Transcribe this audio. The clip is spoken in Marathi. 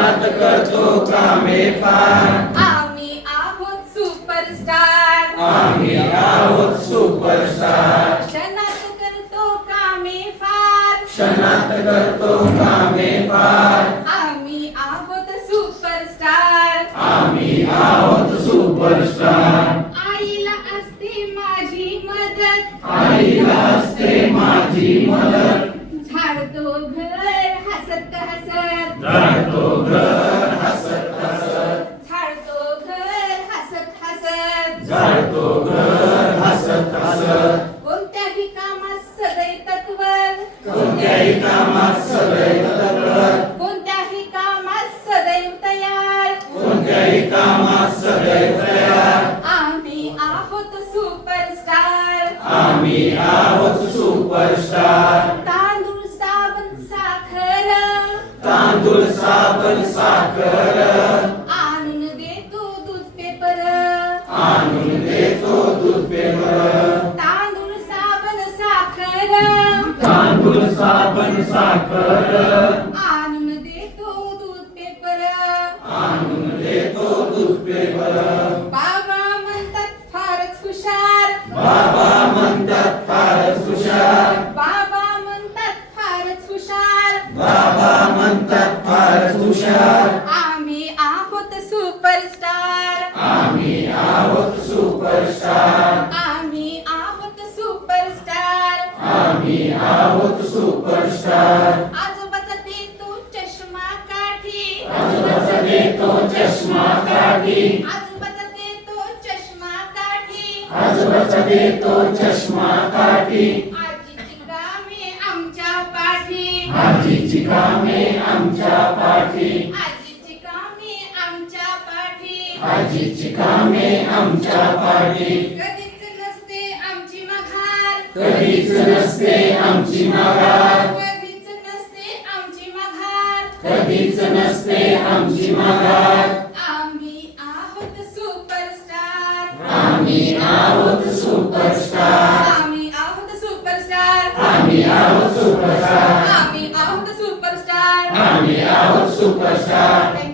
क्षणात करतो कामे फार आम्ही आहोत सुपरस्टार आम्ही आहोत सुपरस्टार क्षणात करतो कामे फार क्षणात करतो कामे फार आम्ही आहोत सुपरस्टार आम्ही आहोत सुपरस्टार आईला असते माझी मदत. आईला असते माझी मदत. झाडतो घर हसत हसत. जातो कोणत्याही कामात सदैव तत्पर. कोणत्याही कामात सदैव तयार. कोणत्याही कामात सदैव तयार. आम्ही आहोत सुपरस्टार. आम्ही आहोत सुपरस्टार. तांदूळ साबण साखर. तांदूळ साबण साखर. आणून देतो दूध पेपर. आणून देतो दूध पेपर. साबण साखर. आणून देतो दूध पेपर. आणून देतो दूध पेपर. बाबा म्हणतात फारच हुशार. बाबा म्हणतात फारच हुशार. बाबा म्हणतात फारच हुशार. बाबा म्हणतात फारच हुशार. आम्ही आहोत सुपरस्टार आहोत सुपरस्टार. आजोबाचा देतो चष्मा काठी. आजोबाचा देतो चष्मा काठी. आजोबाचा देतो चष्मा काठी. आजोबाचा देतो चष्मा काठी. आजीची कामे आमच्या पाठी. आजीची कामे आमच्या पाठी. आजीची कामे आमच्या पाठी. आजीची कामे आमच्या पाठी. कधीच नसते आमची माघार. कधीच नसते आमची माघार. कधीच नसते आमची माघार आम्ही आहोत सुपरस्टार आम्ही आहोत सुपरस्टार आम्ही आहोत सुपरस्टार आम्ही आहोत सुपरस्टार आम्ही आहोत सुपरस्टार आम्ही आहोत सुपरस्टार